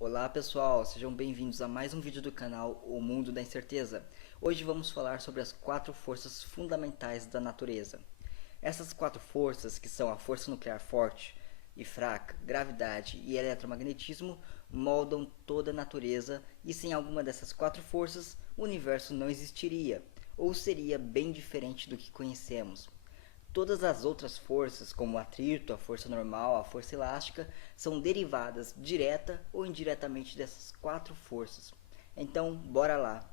Olá pessoal, sejam bem-vindos a mais um vídeo do canal O Mundo da Incerteza. Hoje vamos falar sobre as 4 forças fundamentais da natureza. Essas 4 forças, que são a força nuclear forte e fraca, gravidade e eletromagnetismo, moldam toda a natureza e sem alguma dessas 4 forças, o universo não existiria, ou seria bem diferente do que conhecemos. Todas as outras forças, como o atrito, a força normal, a força elástica, são derivadas direta ou indiretamente dessas 4 forças. Então, bora lá!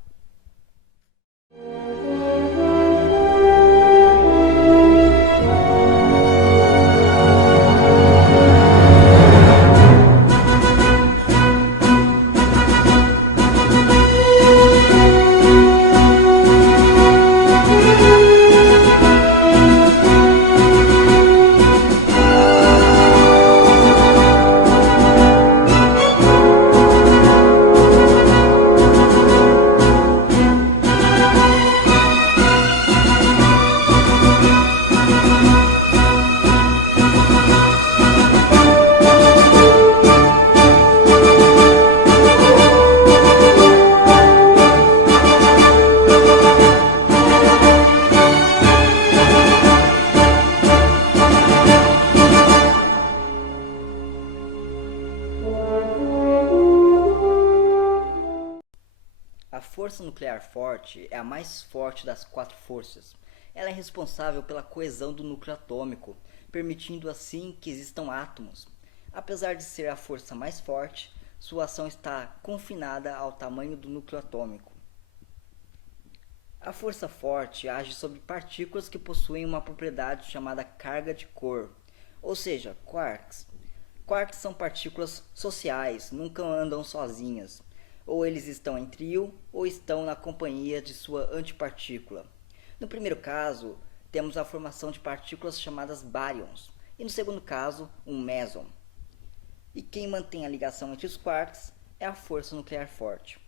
A força nuclear forte é a mais forte das 4 forças. Ela é responsável pela coesão do núcleo atômico, permitindo assim que existam átomos. Apesar de ser a força mais forte, sua ação está confinada ao tamanho do núcleo atômico. A força forte age sobre partículas que possuem uma propriedade chamada carga de Corr, ou seja, quarks. Quarks são partículas sociais, nunca andam sozinhas. Ou eles estão em trio, ou estão na companhia de sua antipartícula. No primeiro caso, temos a formação de partículas chamadas baryons, e no segundo caso, um meson. E quem mantém a ligação entre os quarks é a força nuclear forte.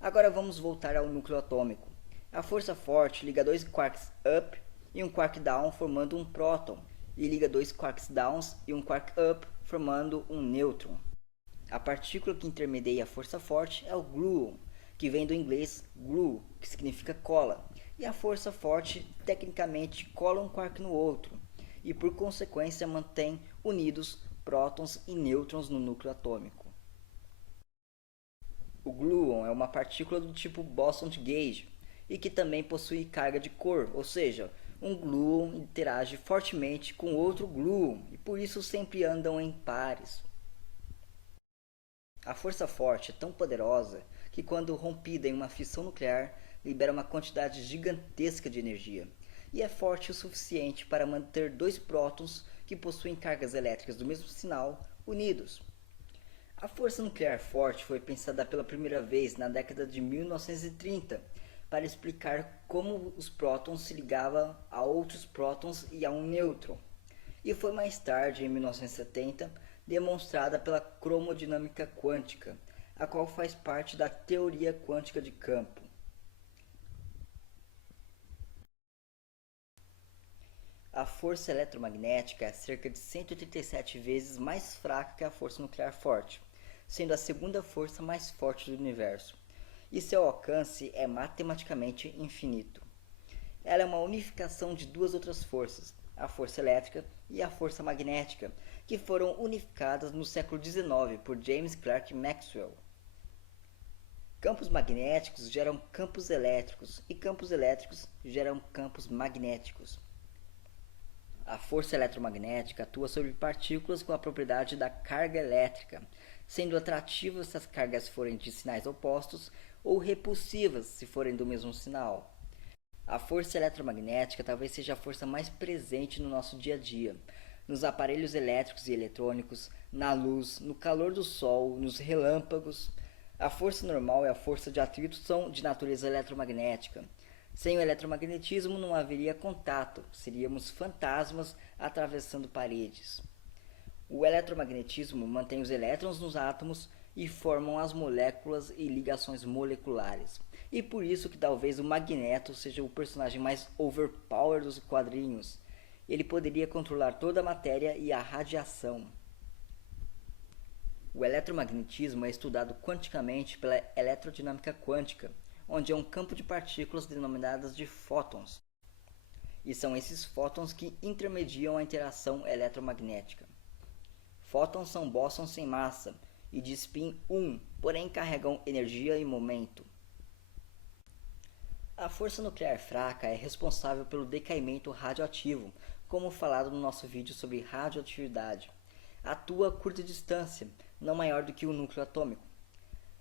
Agora vamos voltar ao núcleo atômico. A força forte liga 2 quarks up e um quark down formando um próton, e liga 2 quarks downs e um quark up formando um nêutron. A partícula que intermedia a força forte é o gluon, que vem do inglês glue, que significa cola, e a força forte tecnicamente cola um quark no outro, e por consequência mantém unidos prótons e nêutrons no núcleo atômico. O gluon é uma partícula do tipo bóson de gauge, e que também possui carga de Corr, ou seja, um gluon interage fortemente com outro gluon, e por isso sempre andam em pares. A força forte é tão poderosa que, quando rompida em uma fissão nuclear, libera uma quantidade gigantesca de energia, e é forte o suficiente para manter 2 prótons que possuem cargas elétricas do mesmo sinal unidos. A força nuclear forte foi pensada pela primeira vez na década de 1930 para explicar como os prótons se ligavam a outros prótons e a um nêutron, e foi mais tarde, em 1970, demonstrada pela cromodinâmica quântica, a qual faz parte da teoria quântica de campo. A força eletromagnética é cerca de 187 vezes mais fraca que a força nuclear forte, sendo a segunda força mais forte do universo, e seu alcance é matematicamente infinito. Ela é uma unificação de 2 outras forças, a força elétrica e a força magnética, que foram unificadas no século XIX por James Clerk Maxwell. Campos magnéticos geram campos elétricos e campos elétricos geram campos magnéticos. A força eletromagnética atua sobre partículas com a propriedade da carga elétrica, sendo atrativas se as cargas forem de sinais opostos ou repulsivas se forem do mesmo sinal. A força eletromagnética talvez seja a força mais presente no nosso dia a dia, nos aparelhos elétricos e eletrônicos, na luz, no calor do sol, nos relâmpagos. A força normal e a força de atrito são de natureza eletromagnética. Sem o eletromagnetismo não haveria contato, seríamos fantasmas atravessando paredes. O eletromagnetismo mantém os elétrons nos átomos e formam as moléculas e ligações moleculares. E por isso que talvez o Magneto seja o personagem mais overpower dos quadrinhos. Ele poderia controlar toda a matéria e a radiação. O eletromagnetismo é estudado quanticamente pela eletrodinâmica quântica, onde é um campo de partículas denominadas de fótons. E são esses fótons que intermediam a interação eletromagnética. Fótons são bósons sem massa e de spin 1, porém carregam energia e momento. A força nuclear fraca é responsável pelo decaimento radioativo, como falado no nosso vídeo sobre radioatividade. Atua a curta distância, não maior do que o núcleo atômico.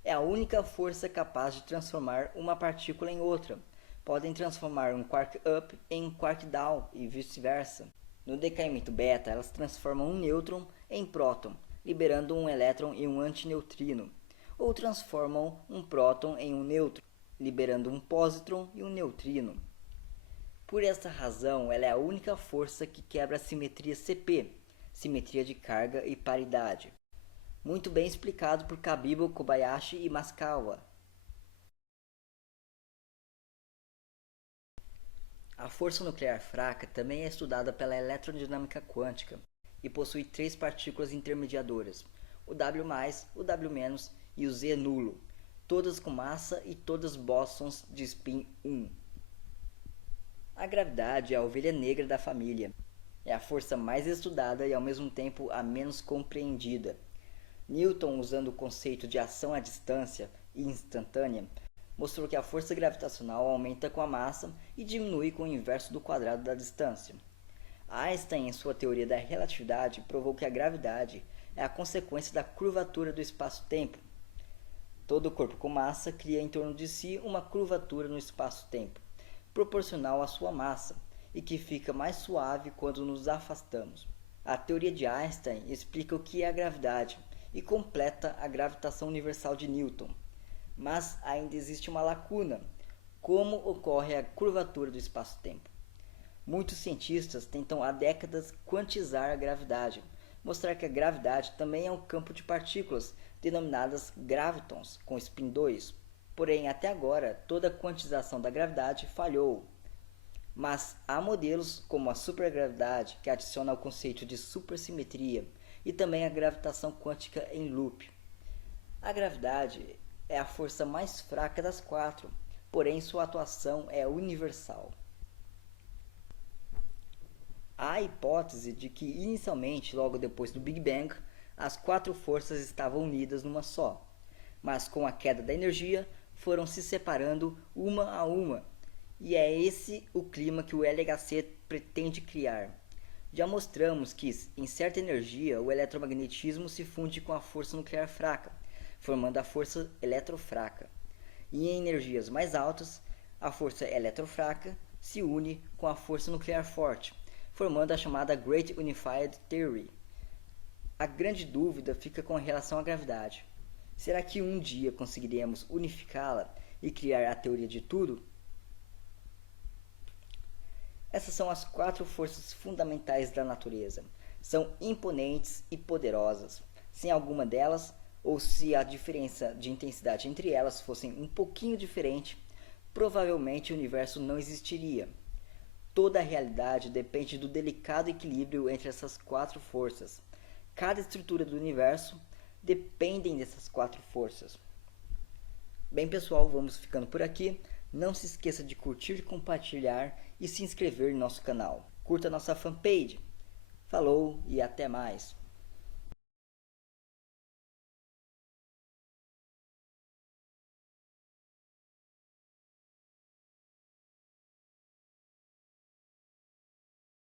É a única força capaz de transformar uma partícula em outra. Podem transformar um quark up em um quark down e vice-versa. No decaimento beta, elas transformam um nêutron em próton, liberando um elétron e um antineutrino, ou transformam um próton em um nêutron, liberando um pósitron e um neutrino. Por esta razão, ela é a única força que quebra a simetria CP, simetria de carga e paridade. Muito bem explicado por Kabibo, Kobayashi e Maskawa. A força nuclear fraca também é estudada pela eletrodinâmica quântica e possui 3 partículas intermediadoras, o W+, o W- e o Z nulo, todas com massa e todas bósons de spin 1. A gravidade é a ovelha negra da família. É a força mais estudada e ao mesmo tempo a menos compreendida. Newton, usando o conceito de ação à distância e instantânea, mostrou que a força gravitacional aumenta com a massa e diminui com o inverso do quadrado da distância. Einstein, em sua teoria da relatividade, provou que a gravidade é a consequência da curvatura do espaço-tempo. Todo corpo com massa cria em torno de si uma curvatura no espaço-tempo, proporcional à sua massa, e que fica mais suave quando nos afastamos. A teoria de Einstein explica o que é a gravidade e completa a gravitação universal de Newton. Mas ainda existe uma lacuna: como ocorre a curvatura do espaço-tempo. Muitos cientistas tentam há décadas quantizar a gravidade, mostrar que a gravidade também é um campo de partículas, denominadas gravitons, com spin 2. Porém, até agora, toda a quantização da gravidade falhou. Mas há modelos como a supergravidade, que adiciona ao conceito de supersimetria, e também a gravitação quântica em loop. A gravidade é a força mais fraca das 4, porém sua atuação é universal. Há a hipótese de que inicialmente, logo depois do Big Bang, as 4 forças estavam unidas numa só, mas com a queda da energia foram se separando uma a uma, e é esse o clima que o LHC pretende criar. Já mostramos que, em certa energia, o eletromagnetismo se funde com a força nuclear fraca, formando a força eletrofraca. E em energias mais altas, a força eletrofraca se une com a força nuclear forte, formando a chamada Great Unified Theory. A grande dúvida fica com relação à gravidade. Será que um dia conseguiremos unificá-la e criar a teoria de tudo? Essas são as 4 forças fundamentais da natureza. São imponentes e poderosas. Sem alguma delas, ou se a diferença de intensidade entre elas fosse um pouquinho diferente, provavelmente o universo não existiria. Toda a realidade depende do delicado equilíbrio entre essas 4 forças. Cada estrutura do universo depende dessas 4 forças. Bem, pessoal, vamos ficando por aqui. Não se esqueça de curtir, compartilhar e se inscrever no nosso canal. Curta nossa fanpage. Falou e até mais!